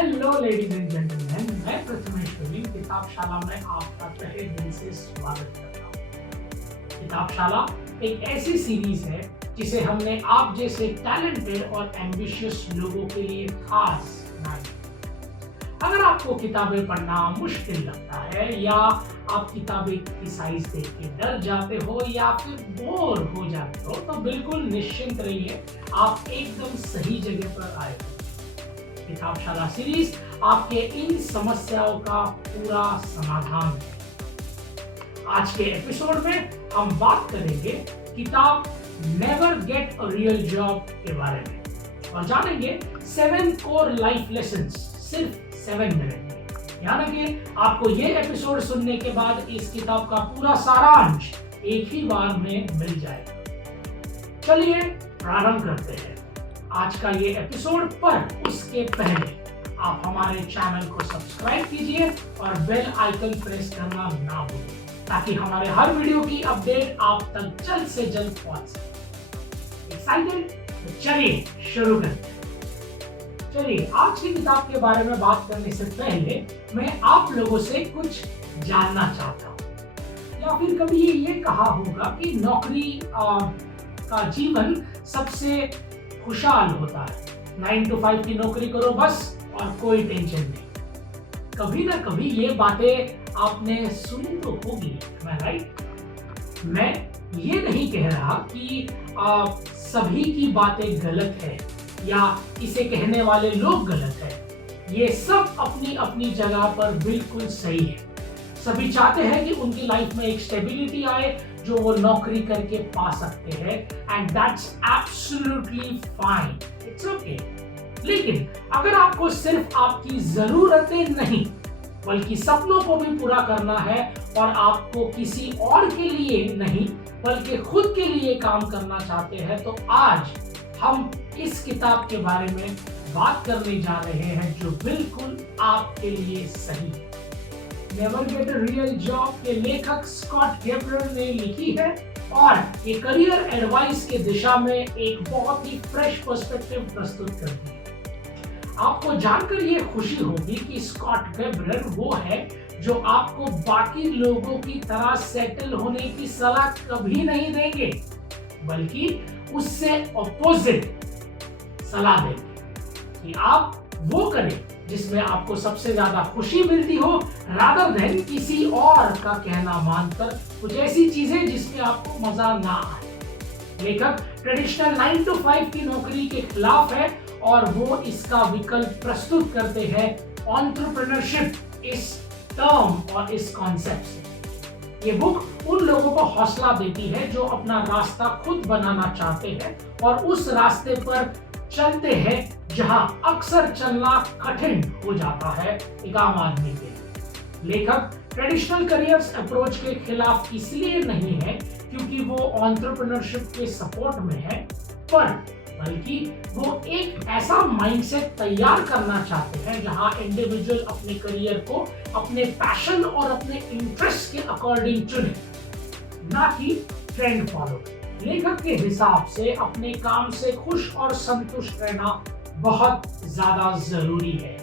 Hello ladies and gentleman, मैं प्रथमेश्वरी किताबशाला में आपका तहे दिल से स्वागत करता हूँ। किताबशाला एक ऐसी सीरीज है जिसे हमने आप जैसे टैलेंटेड और एम्बिशियस लोगों के लिए खास बनाई। अगर आपको किताबें पढ़ना मुश्किल लगता है या आप किताबें की साइज देख के डर जाते हो या फिर बोर हो जाते हो तो बिल्कुल निश्चिंत रहिए, आप एकदम सही जगह पर आए हो। किताबशाला सीरीज आपके इन समस्याओं का पूरा समाधान है। आज के एपिसोड में हम बात करेंगे किताब never get a real job के बारे में और जानेंगे 7 कोर लाइफ लेसन्स सिर्फ 7 मिनट में। यानी कि आपको ये एपिसोड सुनने के बाद इस किताब का पूरा सारांश एक ही बार में मिल जाएगा। चलिए प्रारंभ करते हैं आज का ये एपिसोड, पर उसके पहले आप हमारे चैनल को सब्सक्राइब कीजिए और बेल आइकन प्रेस करना ना भूलें ताकि हमारे हर वीडियो की अपडेट आप तक जल्द से जल्द पहुंच सके। एक्साइटेड? तो चलिए शुरू करते हैं। चलिए आज की किताब के बारे में बात करने से पहले मैं आप लोगों से कुछ जानना चाहता हूँ। या फिर कभी ये कहा होगा कि नौकरी का जीवन सबसे खुशहाल होता है, 9 to 5 की नौकरी करो बस और कोई टेंशन नहीं। कभी ना कभी ये बातें आपने सुनी तो होगी, राइट? मैं ये नहीं कह रहा कि सभी की बातें गलत है या इसे कहने वाले लोग गलत है। ये सब अपनी अपनी जगह पर बिल्कुल सही है। सभी चाहते हैं कि उनकी लाइफ में एक स्टेबिलिटी आए जो वो नौकरी करके पा सकते हैं, and that's absolutely fine, it's okay. लेकिन अगर आपको सिर्फ आपकी जरूरतें नहीं बल्कि सपनों को भी पूरा करना है और आपको किसी और के लिए नहीं बल्कि खुद के लिए काम करना चाहते हैं, तो आज हम इस किताब के बारे में बात करने जा रहे हैं जो बिल्कुल आपके लिए सही है। Never get a real job के लेखक स्कॉट गैब्रियल ने लिखी है और ये करियर एडवाइस के दिशा में एक बहुत ही फ्रेश पर्सपेक्टिव प्रस्तुत करती है। आपको जानकर ये खुशी होगी कि स्कॉट गैब्रियल वो है जो आपको बाकी लोगों की तरह सेटल होने की सलाह कभी नहीं देंगे, बल्कि उससे ऑपोजिट सलाह देंगे कि आप वो करें जिसमें आपको सबसे ज्यादा खुशी मिलती हो, रादर देन किसी और का कहना मानकर कुछ ऐसी चीजें जिसमें आपको मजा ना आए। लेखक ट्रेडिशनल 9 to 5 की नौकरी के खिलाफ है और वो इसका विकल्प प्रस्तुत करते हैं एंटरप्रेन्योरशिप इस टर्म और इस कॉन्सेप्ट से। ये बुक उन लोगों को हौसला देती है जो अपना रास्ता खुद बनाना चाहते हैं और उस रास्ते पर चलते हैं जहां अक्सर चलना कठिन हो जाता है एक आम आदमी के लिए। लेखक ट्रेडिशनल करियर्स अप्रोच के खिलाफ इसलिए नहीं है क्योंकि वो एंटरप्रेन्योरशिप के सपोर्ट में है, बल्कि वो एक ऐसा माइंडसेट तैयार करना चाहते हैं जहां इंडिविजुअल अपने करियर को अपने पैशन और अपने इंटरेस्ट के अकॉर्डिंग चुने, ना कि ट्रेंड फॉलो करें। लेखक के हिसाब से अपने काम से खुश और संतुष्ट रहना बहुत ज्यादा जरूरी है।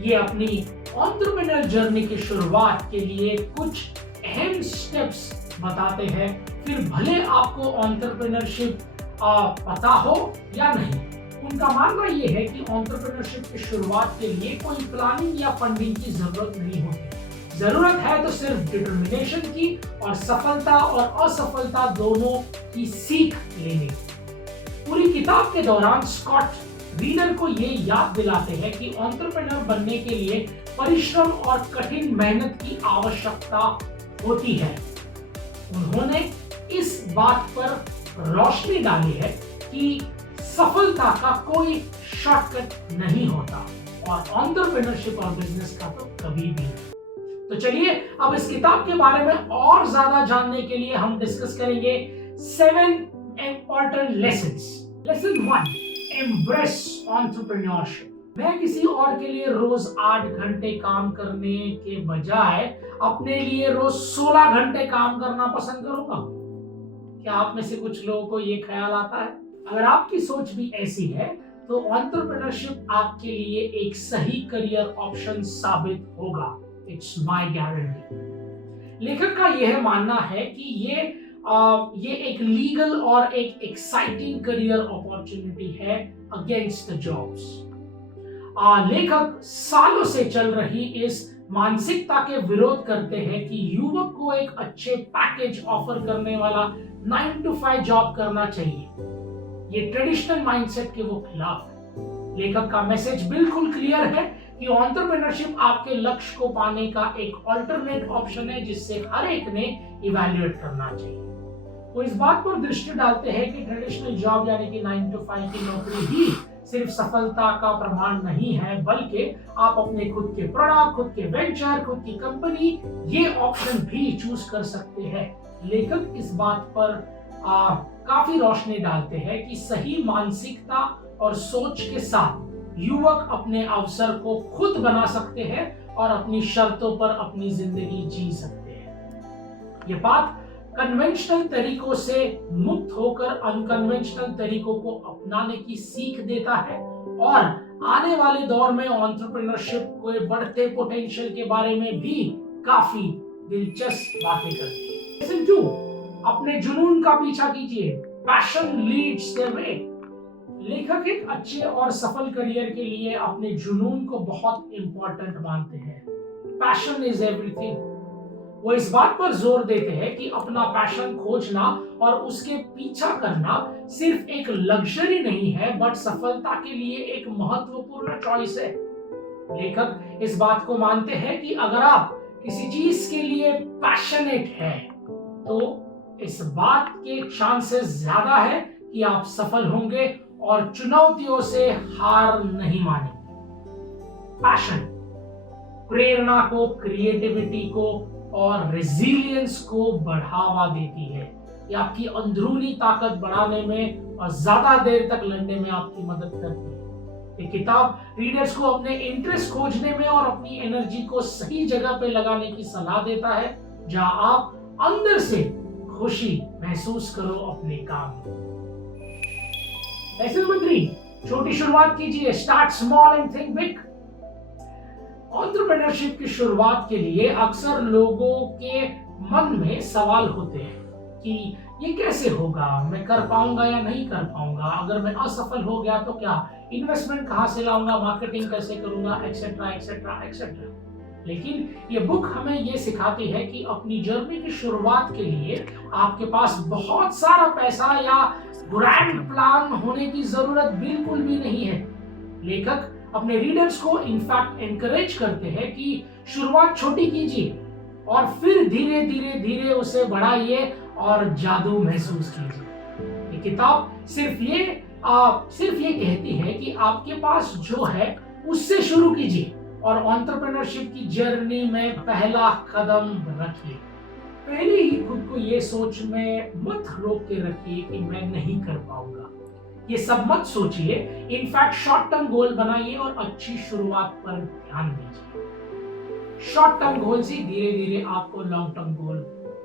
ये अपनी एंटरप्रेन्योर जर्नी की शुरुआत के लिए कुछ अहम स्टेप्स बताते हैं, फिर भले आपको एंटरप्रेन्योरशिप पता हो या नहीं। उनका मानना यह है कि एंटरप्रेन्योरशिप की शुरुआत के लिए कोई प्लानिंग या फंडिंग की जरूरत नहीं होती। जरूरत है तो सिर्फ डिटर्मिनेशन की और सफलता और असफलता दोनों की सीख लेने की। पूरी किताब के दौरान स्कॉट रीडर को ये याद दिलाते हैं कि एंटरप्रेन्योर बनने के लिए परिश्रम और कठिन मेहनत की आवश्यकता होती है। उन्होंने इस बात पर रोशनी डाली है कि सफलता का कोई शॉर्टकट नहीं होता और एंटरप्रेन्योरशिप और बिजनेस का तो कभी भी नहीं। तो चलिए अब इस किताब के बारे में और ज्यादा जानने के लिए हम डिस्कस करेंगे 7 important lessons. Lesson 1, embrace entrepreneurship. मैं किसी और के लिए रोज 8 घंटे काम करने के बजाय अपने लिए रोज 16 घंटे काम करना पसंद करूंगा। क्या आप में से कुछ लोगों को ये ख्याल आता है? अगर आपकी सोच भी ऐसी है तो एंटरप्रेन्योरशिप आपके लिए एक सही करियर ऑप्शन साबित होगा। It's my guarantee. लेखक का यह मानना है कि ये एक लीगल और एक एक्साइटिंग करियर अपॉर्चुनिटी है अगेंस्ट द जॉब्स। लेखक सालों से चल रही इस मानसिकता के विरोध करते हैं कि युवक को एक अच्छे पैकेज ऑफर करने वाला 9 to 5 जॉब करना चाहिए। ये ट्रेडिशनल माइंडसेट के वो खिलाफ है। लेखक का मैसेज बिल्कुल क्लियर है कि एंटरप्रेन्योरशिप आपके लक्ष्य को पाने का एक अल्टरनेट ऑप्शन है जिससे हर एक ने इवैल्यूएट करना चाहिए। वो इस बात पर दृष्टि डालते हैं कि ट्रेडिशनल जॉब यानी कि 9 to 5 की नौकरी ही सिर्फ सफलता का प्रमाण नहीं है, बल्कि आप अपने खुद के प्रोडक्ट, खुद के वेंचर, खुद की कंपनी, ये ऑप्शन भी चूज कर सकते हैं। लेखक इस बात पर काफी रोशनी डालते हैं कि सही मानसिकता और सोच के साथ युवक अपने अवसर को खुद बना सकते हैं और अपनी शर्तों पर अपनी जिंदगी जी सकते हैं। ये बात कन्वेंशनल तरीकों से मुक्त होकर अनकन्वेंशनल तरीकों को अपनाने की सीख देता है और आने वाले दौर में एंटरप्रेन्योरशिप के बढ़ते पोटेंशियल के बारे में भी काफी दिलचस्प बातें करती है। लेसन 2, अपने जुनून का पीछा कीजिए। Passion leads the way. लेखक एक अच्छे और सफल करियर के लिए अपने जुनून को बहुत इंपॉर्टेंट मानते हैं। Passion is everything. वो इस बात पर जोर देते हैं कि अपना पैशन खोजना और उसके पीछा करना सिर्फ एक लग्जरी नहीं है, बट सफलता के लिए एक महत्वपूर्ण चॉइस है। लेखक इस बात को मानते हैं कि अगर आप किसी चीज के लिए पैशनेट हैं, तो इस बात के चांसेस ज्यादा है कि आप सफल होंगे और चुनौतियों से हार नहीं मानेंगे। पैशन प्रेरणा को, क्रिएटिविटी को और रेजिलियंस को बढ़ावा देती है। ये आपकी अंदरूनी ताकत बढ़ाने में और ज्यादा देर तक लड़ने में आपकी मदद करती है। ये किताब रीडर्स को अपने इंटरेस्ट खोजने में और अपनी एनर्जी को सही जगह पे लगाने की सलाह देता है, जहां आप अंदर से खुशी महसूस करो अपने काम में। लेसन नंबर 3, छोटी शुरुआत कीजिए। Start small and think big. Entrepreneurship की शुरुआत के लिए अक्सर लोगों के मन में सवाल होते हैं कि ये कैसे होगा, मैं कर पाऊंगा या नहीं कर पाऊंगा, अगर मैं असफल हो गया तो क्या, इन्वेस्टमेंट कहां से लाऊंगा, मार्केटिंग कैसे करूंगा, एक्सेट्रा एक्सेट्रा एक्सेट्रा। लेकिन ये बुक हमें ये सिखाती है कि अपनी जर्नी की शुरुआत के लिए आपके पास बहुत सारा पैसा या ग्रैंड प्लान होने की जरूरत बिल्कुल भी नहीं है। लेखक अपने रीडर्स को इनफैक्ट एनकरेज करते हैं कि शुरुआत छोटी कीजिए और फिर धीरे धीरे धीरे उसे बढ़ाइए और जादू महसूस कीजिए। ये किताब सिर्फ ये कहती है कि आपके पास जो है उससे शुरू कीजिए और एंटरप्रेन्योरशिप की जर्नी में पहला कदम रखिए। पहले ही खुद को ये सोच में मत रोक के रखिए कि मैं नहीं कर पाऊंगा। ये सब मत सोचिए, इनफैक्ट शॉर्ट टर्म गोल बनाइए और अच्छी शुरुआत पर ध्यान दीजिए। शॉर्ट टर्म गोल से धीरे धीरे आपको लॉन्ग टर्म गोल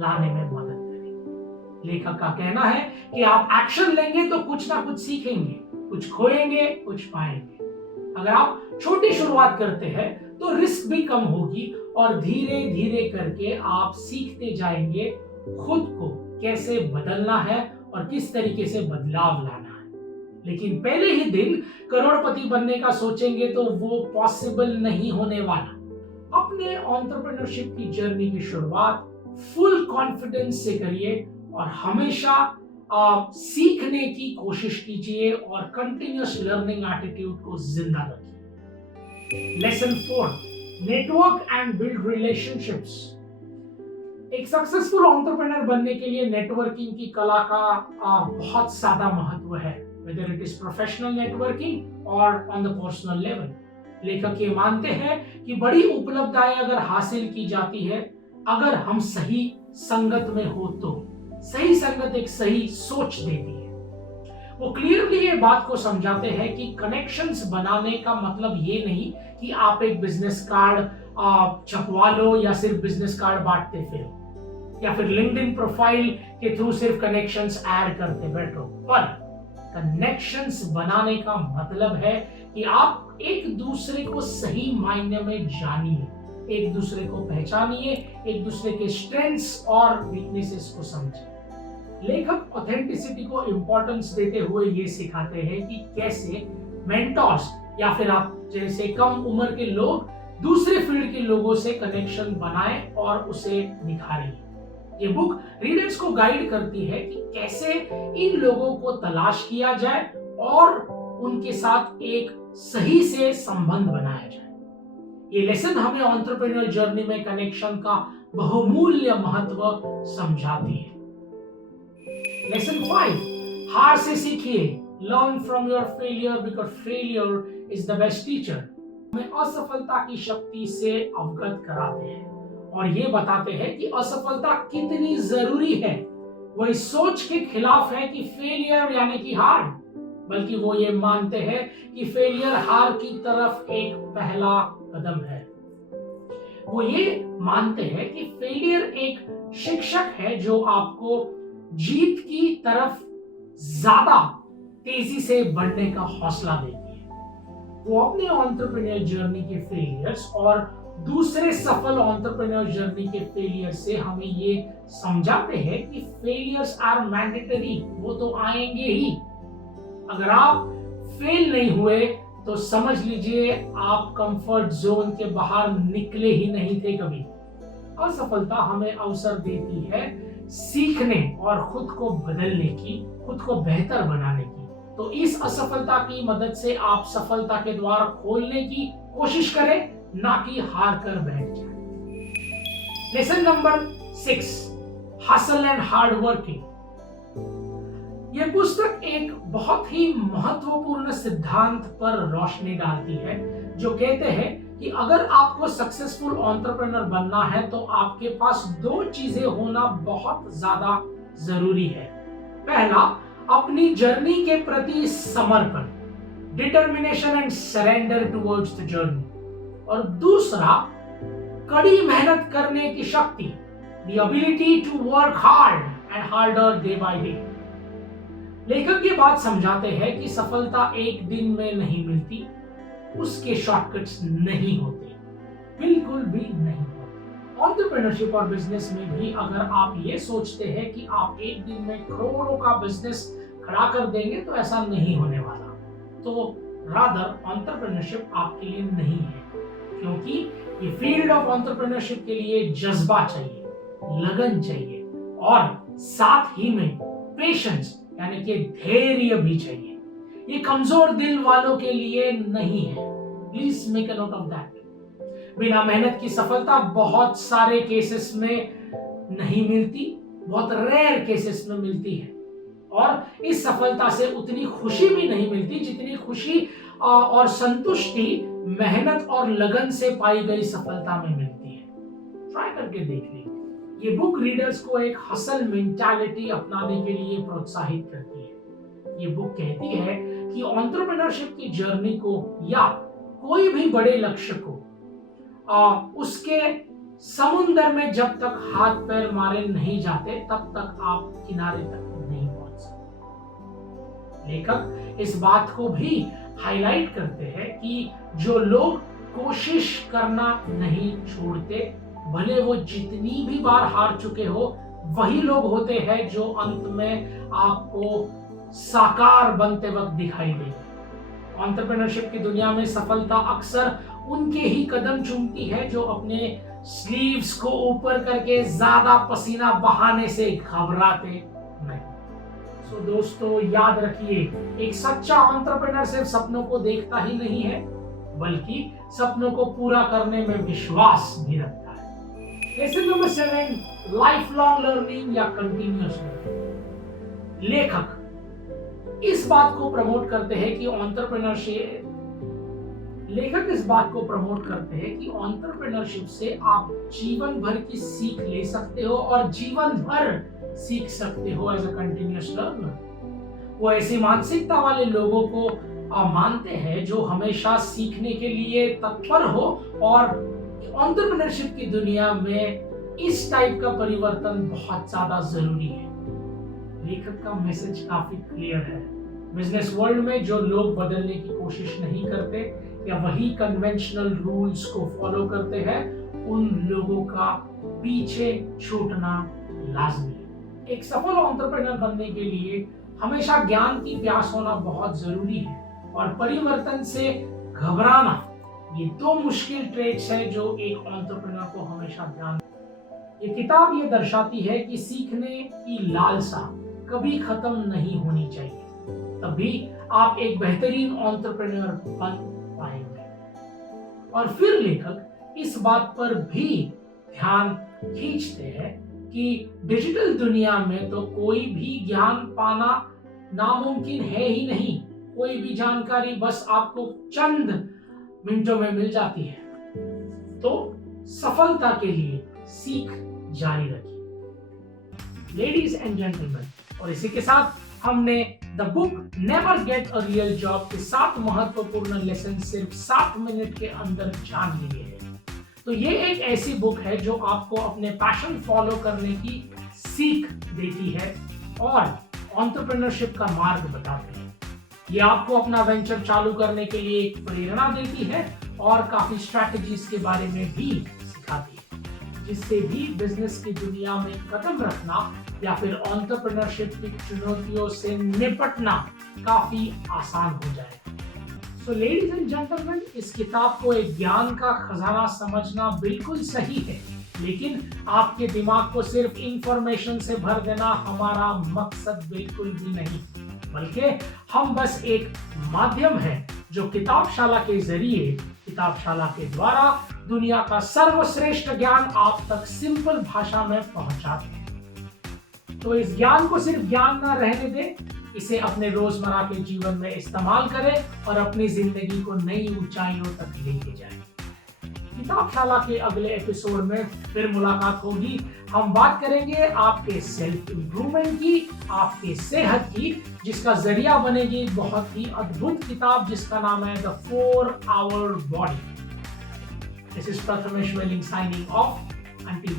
लाने में मदद करेंगे। लेखक का कहना है कि आप एक्शन लेंगे तो कुछ ना कुछ सीखेंगे, कुछ खोएंगे, कुछ पाएंगे। अगर आप छोटी शुरुआत करते हैं तो रिस्क भी कम होगी और धीरे धीरे करके आप सीखते जाएंगे खुद को कैसे बदलना है और किस तरीके से बदलाव लाना है। लेकिन पहले ही दिन करोड़पति बनने का सोचेंगे तो वो पॉसिबल नहीं होने वाला। अपने एंटरप्रेन्योरशिप की जर्नी की शुरुआत फुल कॉन्फिडेंस से करिए और हमेशा सीखने की कोशिश कीजिए और कंटिन्यूअस लर्निंग एटीट्यूड को जिंदा रखिए। Lesson 4, network and build relationships. एक सक्सेसफुल एंटरप्रेन्योर बनने के लिए नेटवर्किंग की कला का बहुत ज्यादा महत्व है, whether it is professional networking or on the personal level। लेखक ये मानते हैं कि बड़ी उपलब्धियां अगर हासिल की जाती है अगर हम सही संगत में हो तो। सही संगत एक सही सोच देती है। वो क्लियरली ये बात को समझाते हैं कि कनेक्शंस बनाने का मतलब ये नहीं कि आप एक बिजनेस कार्ड छपवा लो या सिर्फ बिजनेस कार्ड बांटते फिरो या फिर लिंक्डइन प्रोफाइल के थ्रू सिर्फ कनेक्शंस ऐड करते बैठो। पर कनेक्शंस बनाने का मतलब है कि आप एक दूसरे को सही मायने में जानिए, एक दूसरे को पहचानिए, एक दूसरे के स्ट्रेंथ्स और वीकनेसेस को समझिए। लेखक ऑथेंटिसिटी को इंपॉर्टेंस देते हुए ये सिखाते हैं कि कैसे मेंटर्स या फिर आप जैसे कम उम्र के लोग दूसरे फील्ड के लोगों से कनेक्शन बनाएं और उसे निखारें। ये बुक रीडर्स को गाइड करती है कि कैसे इन लोगों को तलाश किया जाए और उनके साथ एक सही से संबंध बनाया जाए। ये लेसन हमें एंटरप्रेन्योर जर्नी में कनेक्शन का बहुमूल्य महत्व समझाती है। लेसन 5, हार से सीखिए, learn from your failure because failure is the best teacher. हमें असफलता की शक्ति से अवगत कराते हैं और ये बताते हैं कि असफलता कितनी जरूरी है। वो इस सोच के खिलाफ है कि फेलियर यानी कि हार, बल्कि वो ये मानते हैं कि फेलियर हार की तरफ एक पहला कदम है। वो ये मानते हैं कि फेलियर एक शिक्षक है जो आपको जीत की तरफ ज्यादा तेजी से बढ़ने का हौसला देती है। वो अपने एंटरप्रेन्योर जर्नी के फेलियर्स और दूसरे सफल एंटरप्रेन्योर जर्नी के फेलियर से हमें ये समझाते हैं कि फेलियर्स आर मैंडेटरी, वो तो आएंगे ही। अगर आप फेल नहीं हुए तो समझ लीजिए आप कंफर्ट जोन के बाहर निकले ही नहीं थे कभी। असफलता हमें अवसर देती है सीखने और खुद को बदलने की, खुद को बेहतर बनाने की। तो इस असफलता की मदद से आप सफलता के द्वार खोलने की कोशिश करें, ना कि हार कर बैठ जाए। Lesson number 6, hustle and hard working. यह पुस्तक एक बहुत ही महत्वपूर्ण सिद्धांत पर रोशनी डालती है, जो कहते हैं कि अगर आपको सक्सेसफुल एंटरप्रेन्योर बनना है तो आपके पास 2 चीजें होना बहुत ज्यादा जरूरी है। पहला, अपनी जर्नी के प्रति समर्पण, determination and surrender towards the journey, और दूसरा, कड़ी मेहनत करने की शक्ति, the ability to work hard and harder day by day. लेखक ये बात समझाते हैं कि सफलता एक दिन में नहीं मिलती, उसके शॉर्टकट्स नहीं होते, बिल्कुल भी नहीं होते। एंटरप्रेन्योरशिप और बिजनेस में भी अगर आप ये सोचते हैं कि आप एक दिन में करोड़ों का बिजनेस खड़ा कर देंगे तो ऐसा नहीं होने वाला। तो रादर एंटरप्रेन्योरशिप आपके लिए नहीं है, क्योंकि ये फील्ड ऑफ एंटरप्रेन्योरशिप के लिए जज्बा चाहिए, लगन चाहिए और साथ ही में पेशेंस यानी कि धैर्य भी चाहिए। ये कमजोर दिल वालों के लिए नहीं है, please make a note of that. बिना मेहनत की सफलता बहुत सारे केसेस में नहीं मिलती, बहुत रेयर केसेस में मिलती है, और इस सफलता से उतनी खुशी भी नहीं मिलती जितनी खुशी और संतुष्टि मेहनत और लगन से पाई गई सफलता में मिलती है। ट्राई करके देख लीजिए। ये बुक रीडर्स को एक हसल मेंटालिटी अपनाने के लिए प्रोत्साहित करती है। ये बुक कहती है कि एंटरप्रेन्योरशिप की जर्नी को या कोई भी बड़े लक्ष्य को उसके समुंदर में जब तक हाथ पैर मारे नहीं जाते तब तक आप किनारे तक नहीं पहुंच सकते। लेखक इस बात को भी हाईलाइट करते हैं कि जो लोग कोशिश करना नहीं छोड़ते, भले वो जितनी भी बार हार चुके हो, वही लोग होते हैं जो अंत में आपको साकार बनते वक्त दिखाई देंगे। एंटरप्रेन्योरशिप की दुनिया में सफलता अक्सर उनके ही कदम चूमती है जो अपने स्लीव्स को ऊपर करके ज्यादा पसीना बहाने से घबराते नहीं। सो दोस्तों, याद रखिए, एक सच्चा एंटरप्रेन्योर सिर्फ सपनों को देखता ही नहीं है, बल्कि सपनों को पूरा करने में विश्वास भी रखता है। Lesson number 7, life long learning या कंटिन्यूअस लर्निंग। लेखक इस बात को प्रमोट करते हैं कि एंटरप्रेन्योरशिप से आप जीवन भर की सीख ले सकते हो और जीवन भर सीख सकते हो एज अ कंटिन्यूअस लर्नर। वो ऐसी मानसिकता वाले लोगों को मानते हैं जो हमेशा सीखने के लिए तत्पर हो, और एंटरप्रेन्योरशिप की दुनिया में इस टाइप का परिवर्तन बहुत ज्यादा जरूरी है। लेखक का मैसेज काफी क्लियर है, बिजनेस वर्ल्ड में जो लोग बदलने की कोशिश नहीं करते या वही कन्वेंशनल रूल्स को फॉलो करते हैं, उन लोगों का पीछे छूटना लाजमी है। एक सफल एंटरप्रेन्योर बनने के लिए हमेशा ज्ञान की प्यास होना बहुत जरूरी है और परिवर्तन से घबराना, ये दो मुश्किल ट्रेट्स है जो एक एंटरप्रेन्योर को हमेशा ध्यान। ये किताब ये दर्शाती है कि सीखने की लालसा कभी खत्म नहीं होनी चाहिए, तभी आप एक बेहतरीन एंटरप्रेन्योर बन पाएंगे। और फिर लेखक इस बात पर भी ध्यान खींचते हैं कि डिजिटल दुनिया में तो कोई भी ज्ञान पाना नामुमकिन है ही नहीं। कोई भी जानकारी बस आपको चंद मिनटों में मिल जाती है। तो सफलता के लिए सीख जारी रखिए। लेडीज एंड जेंटलमैन, और इसी के साथ हमने the book never get a real job के 7 महत्वपूर्ण लेसन सिर्फ 7 मिनट के अंदर जान लिए हैं। तो ये एक ऐसी बुक है जो आपको अपने पैशन फॉलो करने की सीख देती है और एंटरप्रेन्योरशिप का मार्ग बताती है। ये आपको अपना वेंचर चालू करने के लिए एक प्रेरणा देती है और काफी स्ट्रैटेजीज के बारे में भी सिखाती है, जिससे भी बिजनेस की दुनिया में कदम रखना या फिर एंटरप्रेन्योरशिप की चुनौतियों से निपटना काफी आसान हो जाए। सो लेडीज एंड जेंटलमैन, इस किताब को एक ज्ञान का खजाना समझना बिल्कुल सही है, लेकिन आपके दिमाग को सिर्फ इंफॉर्मेशन से भर देना हमारा मकसद बिल्कुल भी नहीं, बल्कि हम बस एक माध्यम है जो किताबशाला के जरिए, किताबशाला के द्वारा दुनिया का सर्वश्रेष्ठ ज्ञान आप तक सिंपल भाषा में पहुंचाते हैं। तो इस ज्ञान को सिर्फ ज्ञान ना रहने दें, इसे अपने रोजमर्रा के जीवन में इस्तेमाल करें और अपनी जिंदगी को नई ऊंचाइयों तक लेके जाएं। किताबशाला के अगले एपिसोड में फिर मुलाकात होगी। हम बात करेंगे आपके सेल्फ इंप्रूवमेंट की, आपके सेहत की, जिसका जरिया बनेगी बहुत ही अद्भुत किताब जिसका नाम है the 4 Hour Body। This is Prathamesh Veling signing off. Until